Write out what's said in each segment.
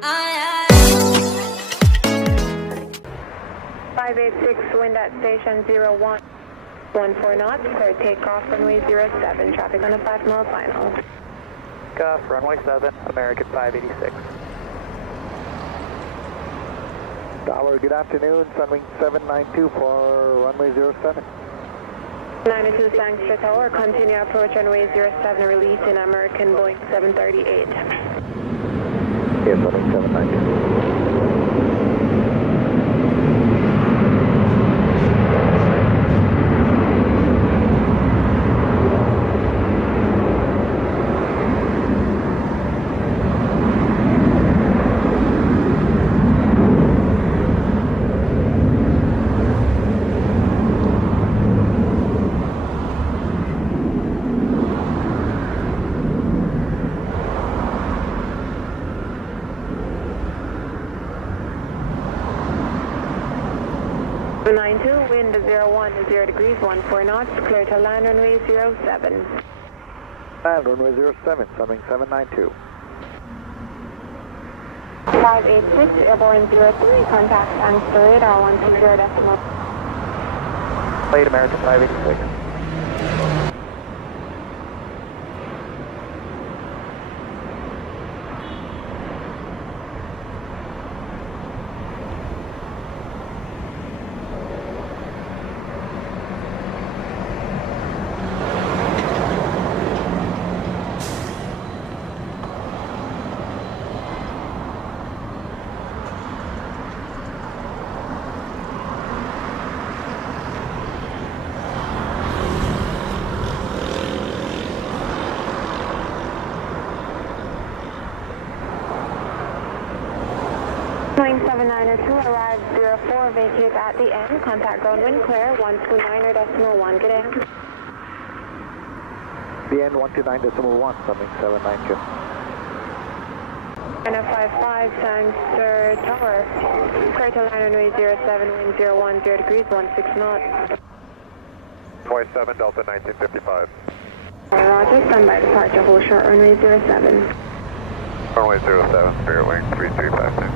586, wind at station 01. 14 knots, clear takeoff, runway 07, traffic on a 5-mile final. Takeoff, runway 7, American 586. Dollar, good afternoon, Sunwing 792 for runway 07. 92 Sangster Tower, continue approach runway 07, release in American Boeing 738. Yes, Sunwing 792. 92, wind 01 to 0 degrees, 14 knots, clear to land runway 07. Land runway 07, Sunwing 792. 586, airborne 03, contact Angster radar 120 decimal. Late American 586. Boeing 792, arrive 04, vacate at the end, contact ground wind clear 129.1, good day. The end 129.1, Sunwing 792. And a 55, Sangster Tower, clear to land runway 07, wind 01, 0 degrees, 16 knots. 27, Delta 1955. Roger, standby departure, hold short runway 07. Runway 07, Spirit Wing 3356.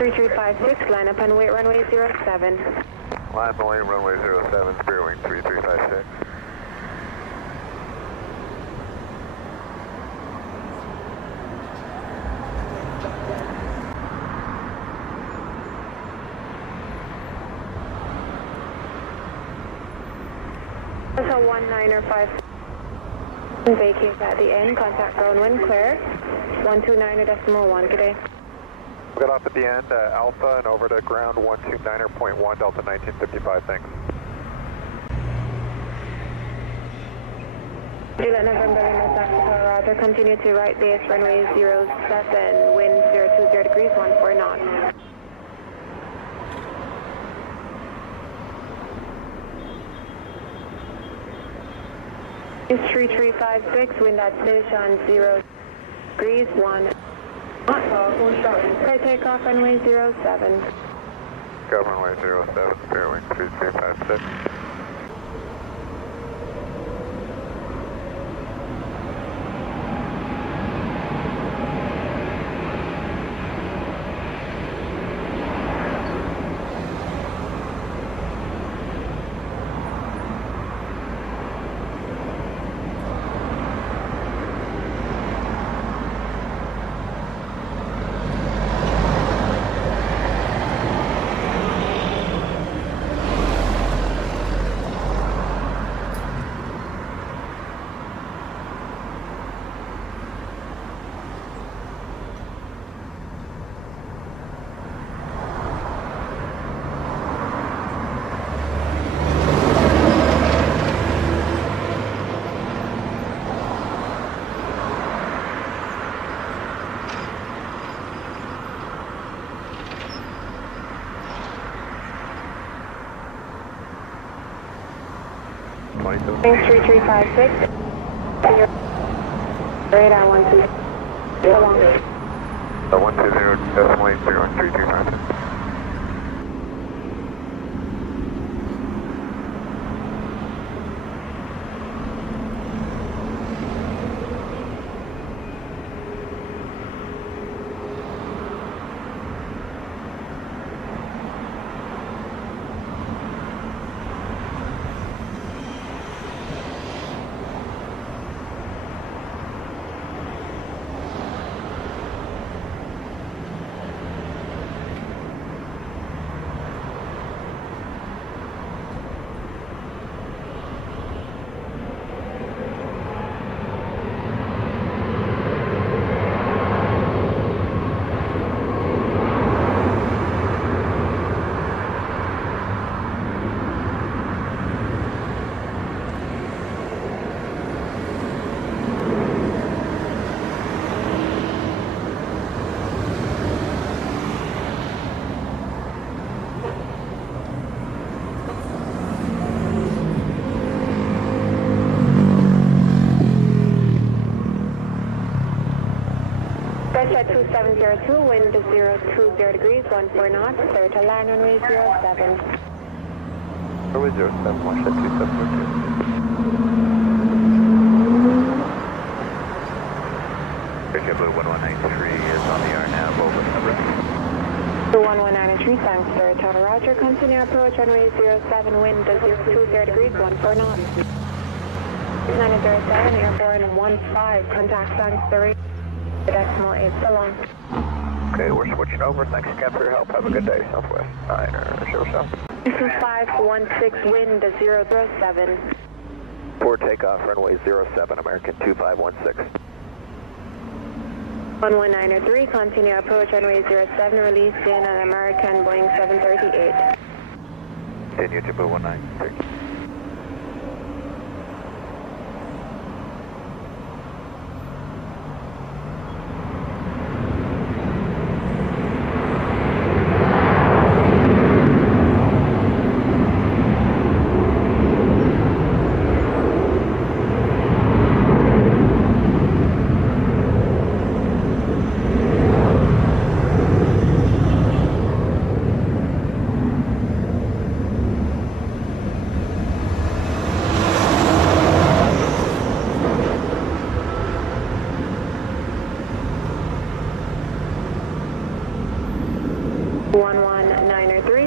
Three 3356, line up and wait runway 07. Line and wait runway 07, Spirit Wing 3356. So 1905, vacate at the end, contact ground wind clear, 129.1, good day. Got off at the end, Alpha and over to ground 129.1, Delta 1955, thanks. Juliet November, Lima, Sangster, Roger, continue to right base, runway 07, wind 020 degrees, 14 knots. Is 3356, wind at station 0 degrees, 1. Clear takeoff runway 07. Go runway 07, Spirit Wing 3356. 27. 3356. Radar 12. So long. 120.8013356. At 2702, wind is 020 degrees, 14 knots, clear to land runway 07. Runway 07, watch that 2702. JetBlue 1193 is on the RNAV, over, number. 1193, thanks, sir. Total Roger, continue approach runway 07, wind is 020 degrees, 14 knots. 907, airborne 15, contact thanks, the decimal 8, so long. Okay, we're switching over. Thanks again for your help. Have a good day. Southwest 907. 2516, wind is 007. For takeoff, runway 07, American 2516. 1193, continue approach runway 07, release in an American Boeing 738. Continue to Blue 193.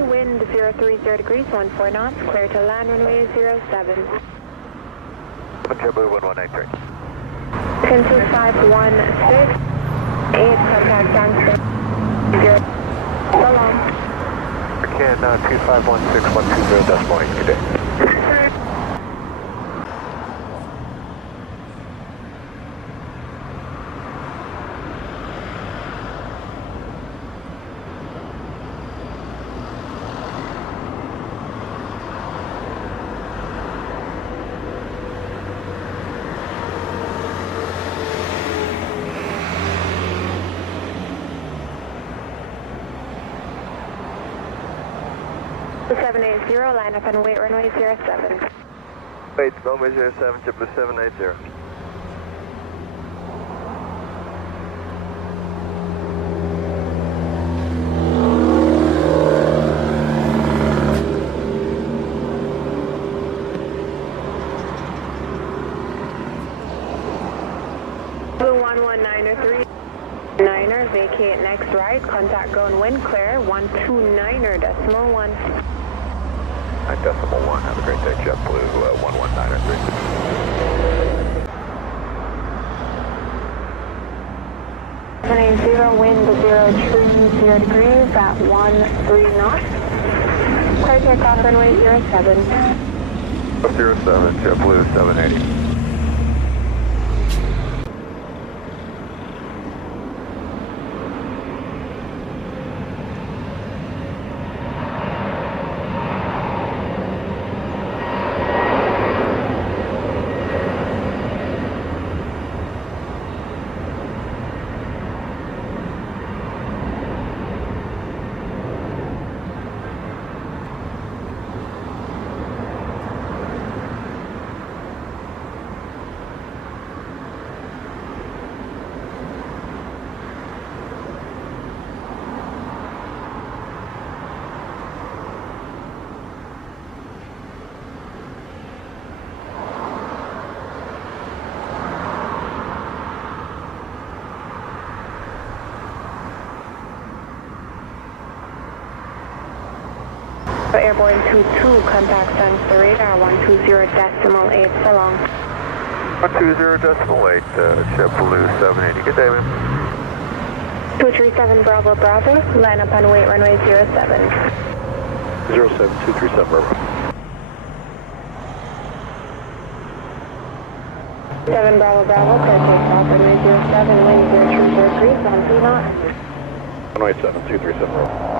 Wind 030 degrees, 14 knots, clear to land runway 07. JetBlue 1193. 2516, 8, contact downstairs, 0, so long. Again, 2516120 decimal 8, good day. The 780, line up and wait runway 07. Wait, runway 07, JetBlue 780. Blue 1193, 9er, vacate next right, contact ground wind clear, 129er, decimal 1. 9 decimal 1, have a great day, JetBlue 1193. 780, wind 030 degrees at 13 knots. Clear takeoff runway 07. 07, JetBlue 780. Airborne 22, contact sun's the radar 120.8, so long. 120.8, JetBlue 780. Good day, ma'am. 237 Bravo Bravo, line up on wait runway 07. 07237 Bravo. 7 Bravo Bravo, clear takeoff, runway 07, wind 0203, 12 knots. Runway 7237 Bravo.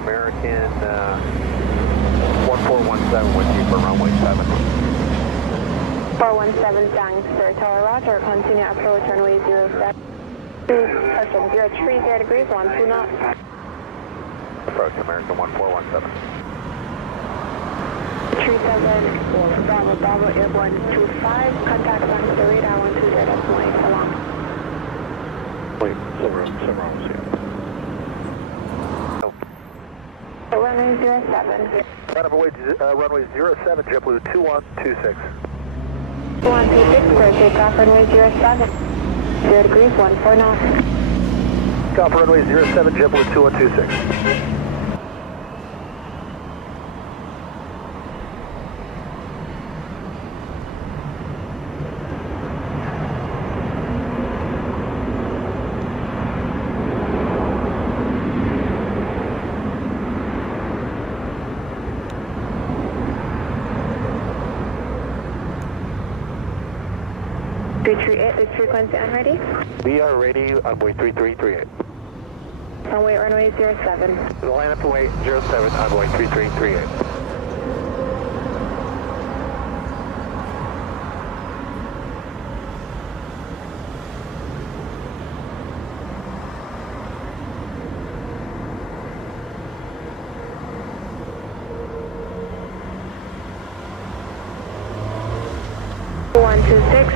American 1417 with you for runway 7. 417, thanks for Tower Roger, continue approach runway 07. 030 degrees, 12 knots. Approach American 1417. 37 Bravo Bravo, airborne 25, contact on the radar 120.8, so long. Wait, somewhere wrong with you. Runway 07. Runway 07, JetBlue 2126. 2126, clear takeoff, runway 07. 0 degrees, 14 knots. Copy runway 07, JetBlue 2126. Is frequency on ready? We are ready on way 3338. On wait runway 07. Line up to wait 07 on way 3338.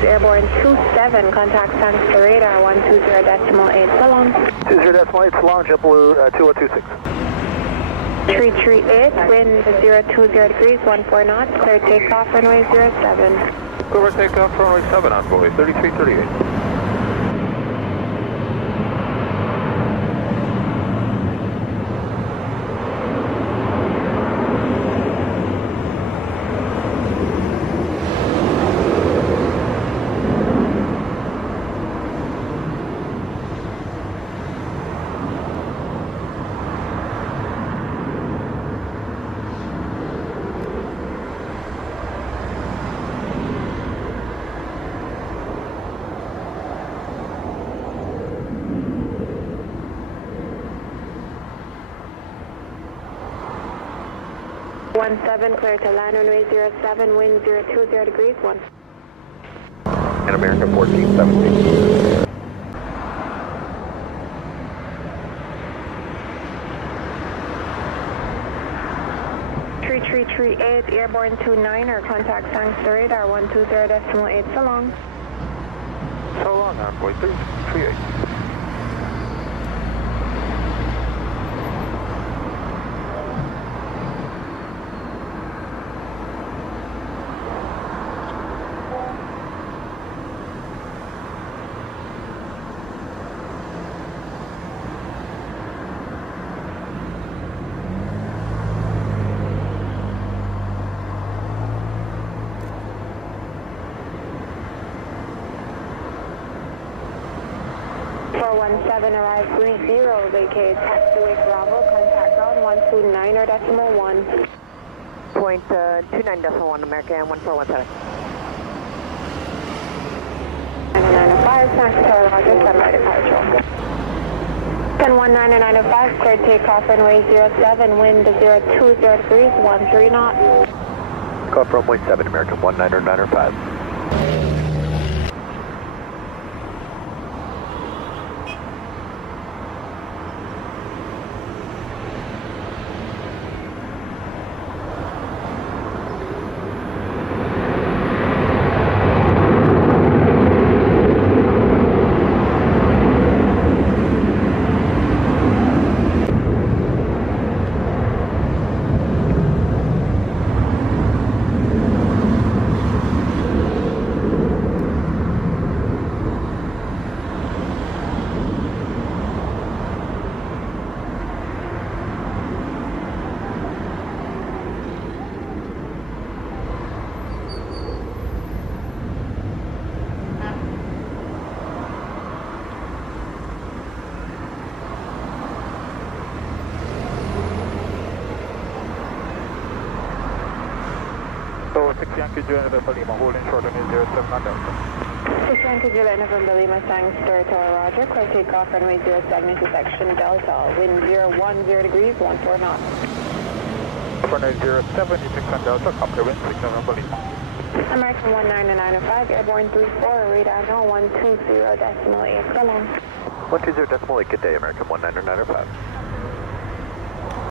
Airborne 27, contact sun's the radar 120.8, so long. 20.8, so long, JetBlue 2126. 338, wind 020 degrees, 14 knots, clear takeoff, runway 07. Clear takeoff, runway 7 on boy, 3338. Clear to land runway 07, wind 020 degrees, 1. And American 1417. 3338, airborne 29er, contact sun's the radar 120.8, so long. So long, Envoy 338. Arrive 30, vacate, taxiway Bravo, contact ground 129.1. 29.1, American 1417. 905, thanks, Tower Roger, standby departure. 1019 and 905, clear takeoff, runway 07, wind 020 degrees, 13 knots. Call from runway 7, American 19905. Whiskey Juliet November Lima, holding short on 07 on Delta. 620 Juliet November Lima, Sang Story Tower, Roger. Clear takeoff, runway 07 into section Delta. Wind 010 degrees, 14 knots. Runway 07, you 6 on Delta, copy wind 6 November Lima. American 19905, airborne 34, radar no 120.8, come on. 120.8, good day, American 19905.